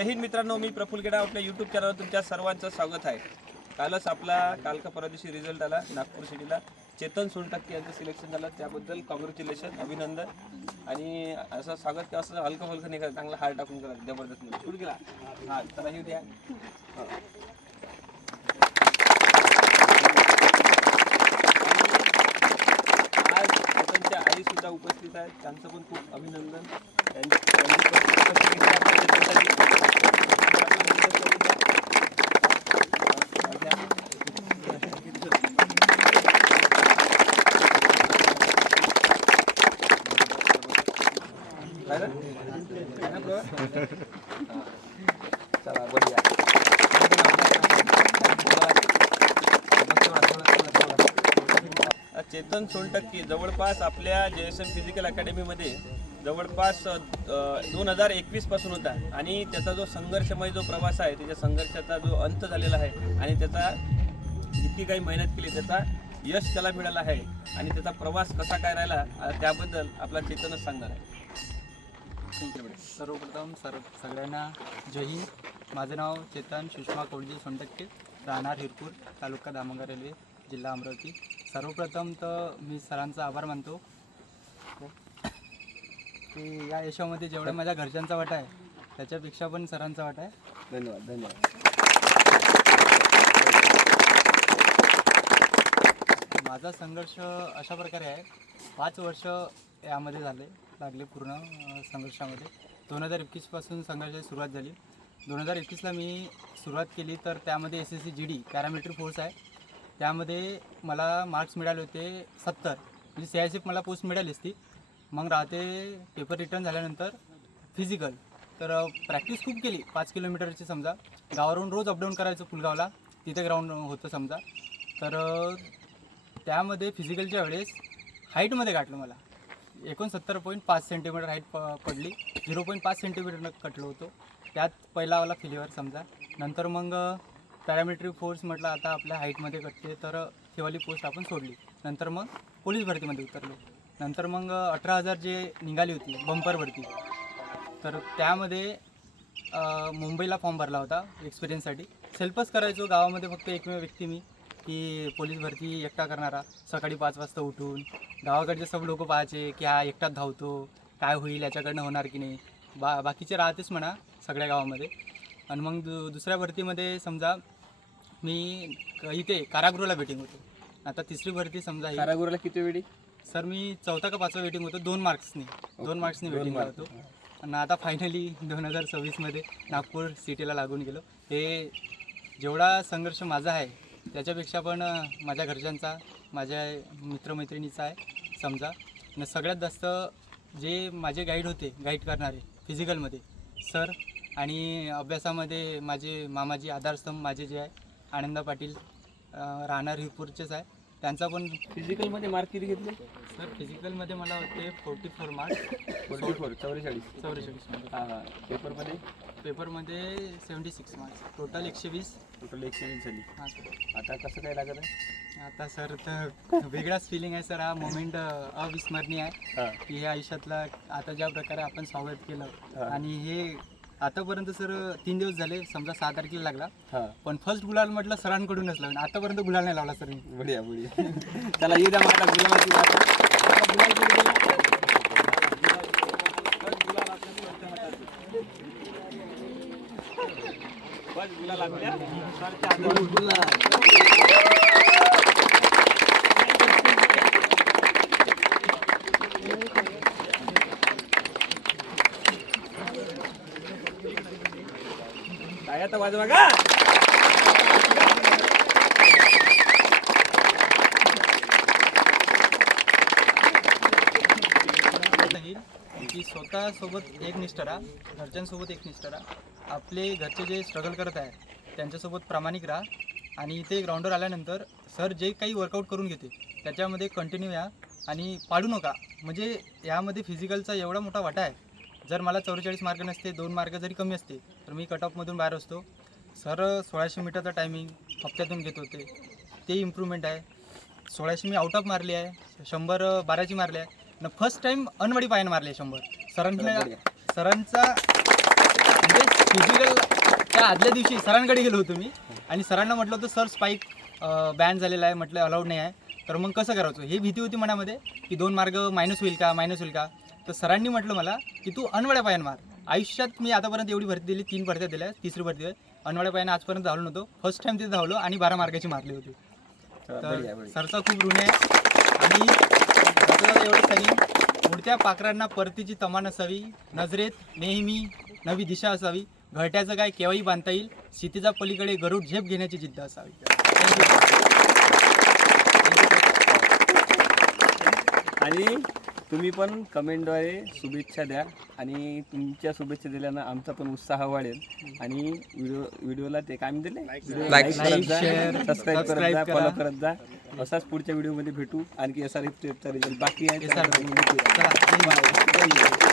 जय हिंद मित्रांनो, मी प्रफुल्ल गेडा. आपल्या यूट्यूब चॅनलवर तुमच्या सर्वांचं स्वागत आहे. काल का परवा दिवशी रिझल्ट आला नागपूर सिटीला. चेतन सोनटक्के यांचं सिलेक्शन झालं, त्याबद्दल कॉंग्रॅच्युलेशन, अभिनंदन. आणि असं स्वागत किंवा असं हलकं फलकं नाही करा, चांगला हार टाकून करा, जबरदस्त मध्ये शूट केला. हां, चला येऊ द्या. आज चेतनच्या आई सुद्धा उपस्थित आहेत, त्यांचं पण खूप अभिनंदन. चला बढिया. चेतन सोनटक्के जवळपास आपल्या JSM फिजिकल अकॅडमीमध्ये जवळपास 2021 पासून होता आणि त्याचा जो संघर्षमय जो प्रवास आहे, त्याच्या संघर्षाचा जो अंत झालेला आहे आणि त्याचा जितकी काही मेहनत केली त्याचा यश त्याला मिळालं आहे आणि त्याचा प्रवास कसा काय राहिला त्याबद्दल आपला चेतनच सांगणार आहे. सर्वप्रथम सगळ्यांना जय हिंद. माझं नाव चेतन सुषमा कोळजी सोनटक्के, राहणार हिरपूर, तालुका दामोगा रेल्वे, जिल्हा अमरावती. सर्वप्रथम तर मी सरांचा आभार मानतो की या यशामध्ये जेवढा माझ्या घरच्यांचा वाटा आहे त्याच्यापेक्षा पण सरांचा वाटा आहे. धन्यवाद धन्यवाद. माझा संघर्ष अशा प्रकारे आहे, 5 वर्ष यामध्ये लागले पूर्ण संघर्षामध्ये. 2021 पासून संघर्षाची सुरुवात झाली. 2021ला मी सुरुवात केली तर त्यामध्ये SSC GD पॅरामिलिटरी फोर्स आहे, त्यामध्ये मला मार्क्स मिळाले होते 70, म्हणजे CICF मला पोस्ट मिळाली असती. मग राहते पेपर रिटर्न झाल्यानंतर फिजिकल, तर प्रॅक्टिस खूप केली. 5 किलोमीटरची समजा गावावरून रोज अपडाऊन करायचं पुलगावला, तिथे ग्राउंड होतं समजा. तर त्यामध्ये फिजिकलच्या वेळेस हाईटमध्ये गाठलं मला 69.5 सेंटीमीटर हाईट पडली. 0.5 सेंटीमीटरनं कटलो होतो. त्यात पहिलावाला फेल्युअर समजा. नंतर मग पॅरामिलिटरी फोर्स म्हटलं आता आपल्या हाईटमध्ये कटते, तर तेवाली पोस्ट आपण सोडली. नंतर मग पोलीस भरतीमध्ये उतरलो. नंतर मग 18,000 जे निघाली होती बंपर भरती, तर त्यामध्ये मुंबईला फॉर्म भरला होता एक्सपिरियन्ससाठी. सेल्फच करायचो गावामध्ये, फक्त एकमेव व्यक्ती मी की पोलीस भरती एकटा करणारा. सकाळी 5 वाजता उठून गावाकडचे सब लोक पाहायचे की हा एकटाच धावतो, काय होईल, याच्याकडनं होणार की नाही. बाकीचे राहतेच म्हणा सगळ्या गावामध्ये. आणि मग दुसऱ्या भरतीमध्ये समजा मी इथे कारागृहाला वेटिंग होतो. आता तिसरी भरती समजा कारागृहाला किती वेळी? सर मी 4था का 5वा वेटिंग होतो, 2 मार्क्सनी वेटिंग होतो. आणि आता फायनली 2026मध्ये नागपूर सिटीला लागून गेलो. हे जेवढा संघर्ष माझा आहे त्याच्यापेक्षा पण माझ्या घरच्यांचा, माझ्या मित्रमैत्रिणीचा आहे समजा. आणि सगळ्यात जास्त जे माझे गाईड करणारे फिजिकलमध्ये सर, आणि अभ्यासामध्ये माझे मामाजी आधारस्तंभ माझे जे आहे आनंदा पाटील, राहणार हिरपूरचेच आहे, त्यांचा पण. फिजिकलमध्ये मार्क किती घेतले? सर फिजिकलमध्ये मला होते 44 मार्क्स. 44 हां. पेपरमध्ये 76 मार्क्स. टोटल 120 झाली. हां सर. आता कसं काय लागत आहे? आता सर तर वेगळाच फिलिंग आहे सर. हा मोमेंट अविस्मरणीय आहे की हे आयुष्यातला आता ज्या प्रकारे आपण स्वागत केलं. आणि हे आतापर्यंत सर 3 दिवस झाले समजा, 6 तारखेला लागला. पण फर्स्ट गुलाल म्हटलं सरांकडूनच लावला, आतापर्यंत गुलाल नाही लावला सर. बढिया बढिया. चला येऊ द्या मला गुलाबाची काय आता वाजवा का? की स्वतःसोबत एक निष्ठा, घरच्यांसोबत एक निष्ठा. आपले घरचे जे स्ट्रगल करत आहे त्यांच्यासोबत प्रामाणिक राहा. आणि इथे ग्राउंडवर आल्यानंतर सर जे काही वर्कआउट करून घेते त्याच्यामध्ये कंटिन्यू या आणि पाडू नका. म्हणजे यामध्ये फिजिकलचा एवढा मोठा वाटा आहे. जर मला 44 मार्क नसते, 2 मार्क जरी कमी असते, तर मी कट ऑफमधून बाहेर असतो. सर 1600 मीटरचा टायमिंग हप्त्यातून घेत होते, ते इम्प्रूव्हमेंट आहे. 1600 मी आउट ऑफ मारली आहे, 100 12ची मारली आहे. न फर्स्ट टाइम अनवडी पायानं मारले 100. सरांचा म्हणजे फिजिकल आदल्या दिवशी सरांकडे गेलो होतो मी आणि सरांना म्हटलं होतं सर स्पाईक बॅन झालेला आहे, म्हटलं अलाउड नाही आहे. तर मग कसं करायचं ही भीती होती मनामध्ये की 2 मार्क मायनस होईल का. तर सरांनी म्हटलं मला की तू अनवड्या पायानं मार. आयुष्यात मी आतापर्यंत एवढी भरती दिली, 3 भरत्या दिल्या, 3री भरती आहे. अनवड्या पायानं आजपर्यंत धावलो नव्हतो. फर्स्ट टाइम तिथे धावलो आणि 12 मार्काची मारली होती. तर सरचा खूप ऋण आहे. आणि सरचं एवढं सांगेन, उडत्या पाखरांना परतीची तमा नसावी, नजरेत नेहमी नवी दिशा असावी, घरट्याचं काय केव्हाही बांधता येईल, शेतीचा पलीकडे गरुड झेप घेण्याची जिद्द असावी. आणि तुम्ही पण कमेंटद्वारे शुभेच्छा द्या आणि तुमच्या शुभेच्छा दिल्यानं आमचा पण उत्साह वाढेल. आणि व्हिडिओला ते काय दिले लाईक करत जा, share, सबस्क्राईब करत जा, करा. फॉलो करत जा. असाच पुढच्या व्हिडिओमध्ये भेटू. आणखी SRF चा रिझल्ट बाकी आहे. चला, जय महाराष्ट्र.